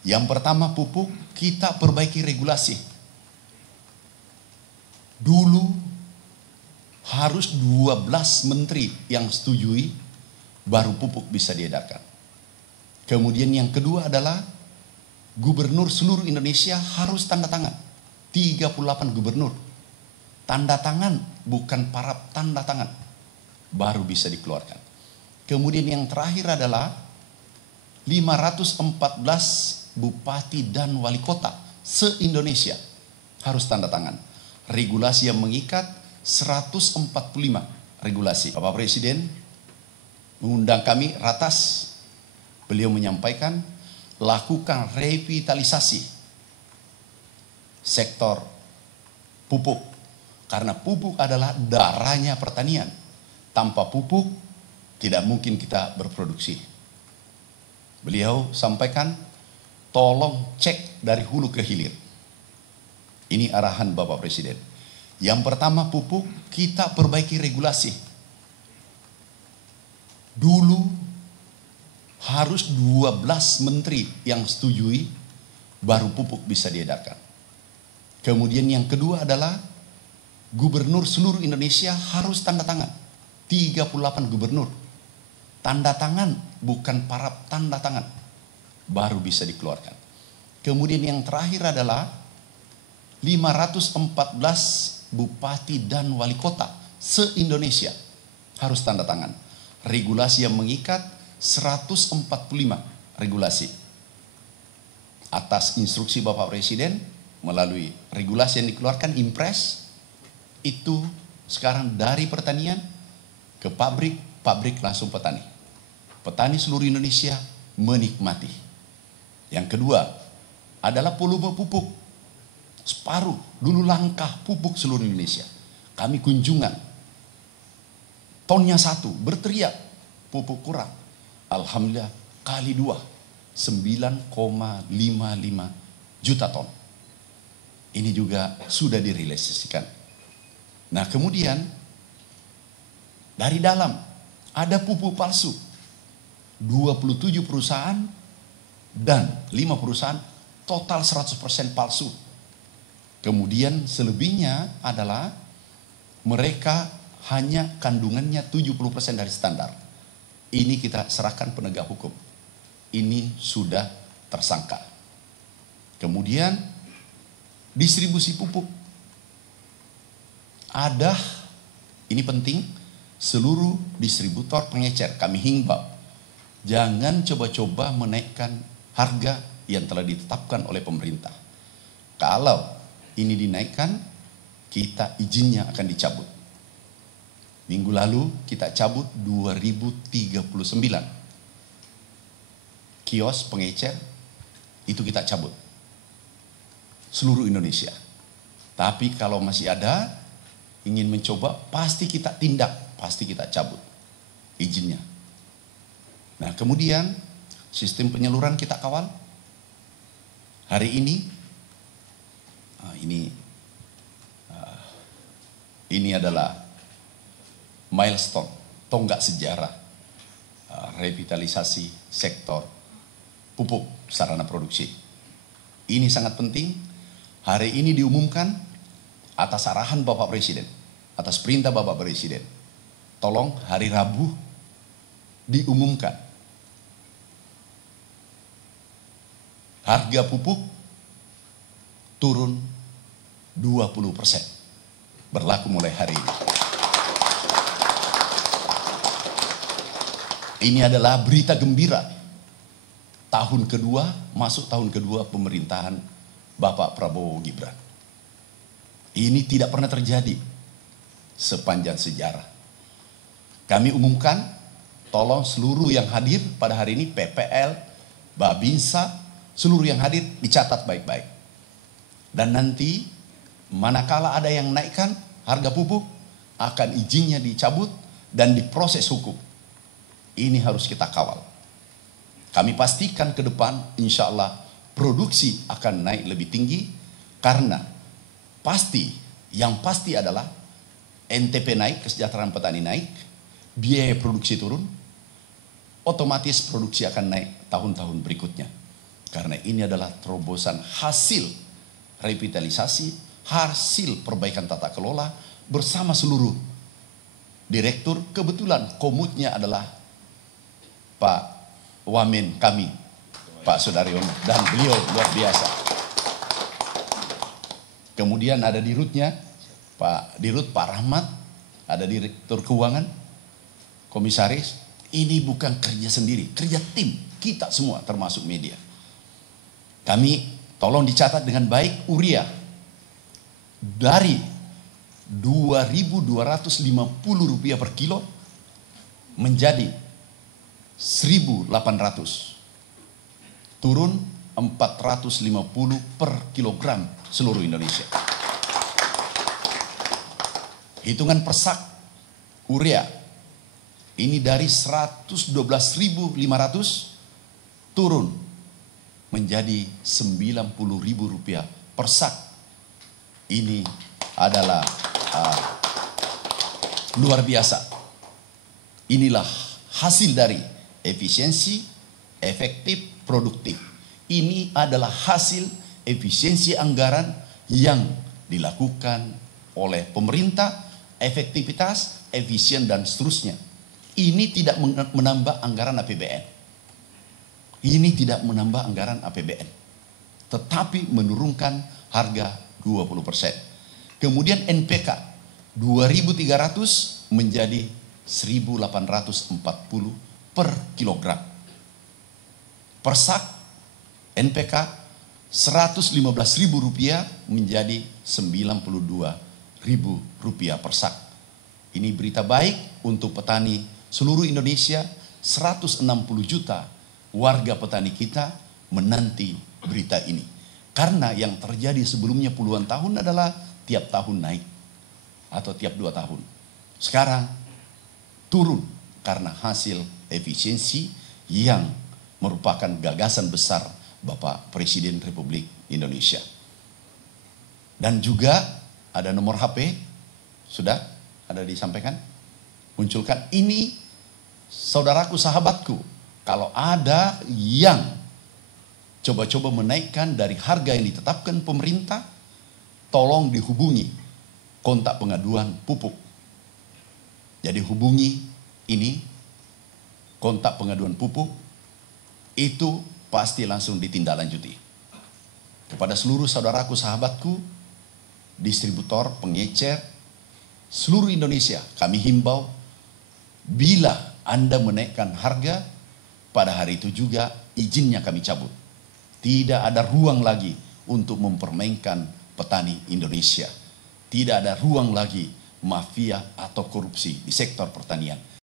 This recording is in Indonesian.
Yang pertama pupuk, kita perbaiki regulasi. Dulu harus 12 menteri yang setujui baru pupuk bisa diedarkan. Kemudian yang kedua adalah gubernur seluruh Indonesia harus tanda tangan. 38 gubernur. Tanda tangan, bukan paraf, tanda tangan. Baru bisa dikeluarkan. Kemudian yang terakhir adalah 514 bupati dan wali kota se-Indonesia harus tanda tangan. Regulasi yang mengikat 145 regulasi. Bapak Presiden mengundang kami ratas. Beliau menyampaikan lakukan revitalisasi sektor pupuk. Karena pupuk adalah darahnya pertanian. Tanpa pupuk tidak mungkin kita berproduksi. Beliau sampaikan tolong cek dari hulu ke hilir. Ini arahan Bapak Presiden. Yang pertama pupuk, kita perbaiki regulasi. Dulu harus 12 menteri yang setujui baru pupuk bisa diedarkan. Kemudian yang kedua adalah gubernur seluruh Indonesia harus tanda tangan. 38 gubernur. Tanda tangan, bukan paraf, tanda tangan. Baru bisa dikeluarkan. Kemudian yang terakhir adalah 514 bupati dan wali kota se-Indonesia harus tanda tangan. Regulasi yang mengikat 145 regulasi. Atas instruksi Bapak Presiden melalui regulasi yang dikeluarkan Impres, itu sekarang dari pertanian ke pabrik, pabrik langsung petani. Petani seluruh Indonesia menikmati. Yang kedua adalah volume pupuk. Separuh, dulu langkah pupuk seluruh Indonesia. Kami kunjungan. Tonnya 1, berteriak pupuk kurang. Alhamdulillah kali 2, 9,55 juta ton. Ini juga sudah direalisasikan. Nah kemudian dari dalam ada pupuk palsu. 27 perusahaan dan 5 perusahaan total 100% palsu. Kemudian selebihnya adalah mereka hanya kandungannya 70% dari standar. Ini kita serahkan penegak hukum. Ini sudah tersangka. Kemudian distribusi pupuk. Ada, ini penting, seluruh distributor pengecer kami himbau. Jangan coba-coba menaikkan harga yang telah ditetapkan oleh pemerintah. Kalau ini dinaikkan, kita izinnya akan dicabut. Minggu lalu kita cabut 2039 kios pengecer, itu kita cabut seluruh Indonesia. Tapi kalau masih ada ingin mencoba, pasti kita tindak, pasti kita cabut izinnya. Nah kemudian sistem penyaluran kita kawal. Hari ini adalah milestone, tonggak sejarah revitalisasi sektor pupuk sarana produksi. Ini sangat penting. Hari ini diumumkan atas arahan Bapak Presiden, atas perintah Bapak Presiden. Tolong hari Rabu diumumkan harga pupuk turun 20%. Berlaku mulai hari ini. Ini adalah berita gembira. Tahun kedua, masuk tahun kedua pemerintahan Bapak Prabowo Gibran. Ini tidak pernah terjadi sepanjang sejarah. Kami umumkan, tolong seluruh yang hadir pada hari ini, PPL, Babinsa, seluruh yang hadir dicatat baik-baik. Dan nanti manakala ada yang naikkan harga pupuk, akan izinnya dicabut dan diproses hukum. Ini harus kita kawal. Kami pastikan ke depan insya Allah produksi akan naik lebih tinggi, karena yang pasti adalah NTP naik, kesejahteraan petani naik, biaya produksi turun, otomatis produksi akan naik tahun-tahun berikutnya. Karena ini adalah terobosan hasil revitalisasi, hasil perbaikan tata kelola bersama seluruh direktur. Kebetulan komutnya adalah Pak Wamen kami, Pak Sudaryono, dan beliau luar biasa. Kemudian ada dirutnya, Pak Dirut, Pak Rahmat, ada direktur keuangan, komisaris. Ini bukan kerja sendiri, kerja tim, kita semua termasuk media. Kami tolong dicatat dengan baik, urea dari Rp2.250 per kilo menjadi 1.800, turun 450 per kilogram seluruh Indonesia. Hitungan persak urea ini dari 112.500 turun menjadi Rp90.000 per sak. Ini adalah luar biasa. Inilah hasil dari efisiensi, efektif, produktif. Ini adalah hasil efisiensi anggaran yang dilakukan oleh pemerintah, efektivitas, efisien, dan seterusnya. Ini tidak menambah anggaran APBN. Ini tidak menambah anggaran APBN, tetapi menurunkan harga 20%. Kemudian NPK 2.300 menjadi 1.840 per kilogram. Persak NPK Rp115.000 menjadi Rp92.000 per sak. Ini berita baik untuk petani seluruh Indonesia. 160 juta warga petani kita menanti berita ini. Karena yang terjadi sebelumnya puluhan tahun adalah tiap tahun naik atau tiap 2 tahun. Sekarang turun karena hasil efisiensi yang merupakan gagasan besar Bapak Presiden Republik Indonesia. Dan juga ada nomor HP, sudah ada disampaikan, munculkan. Ini saudaraku, sahabatku, kalau ada yang coba-coba menaikkan dari harga yang ditetapkan pemerintah, tolong dihubungi kontak pengaduan pupuk. Jadi hubungi ini kontak pengaduan pupuk, itu pasti langsung ditindaklanjuti. Kepada seluruh saudaraku, sahabatku, distributor, pengecer, seluruh Indonesia, kami himbau, bila Anda menaikkan harga, pada hari itu juga izinnya kami cabut. Tidak ada ruang lagi untuk mempermainkan petani Indonesia. Tidak ada ruang lagi mafia atau korupsi di sektor pertanian.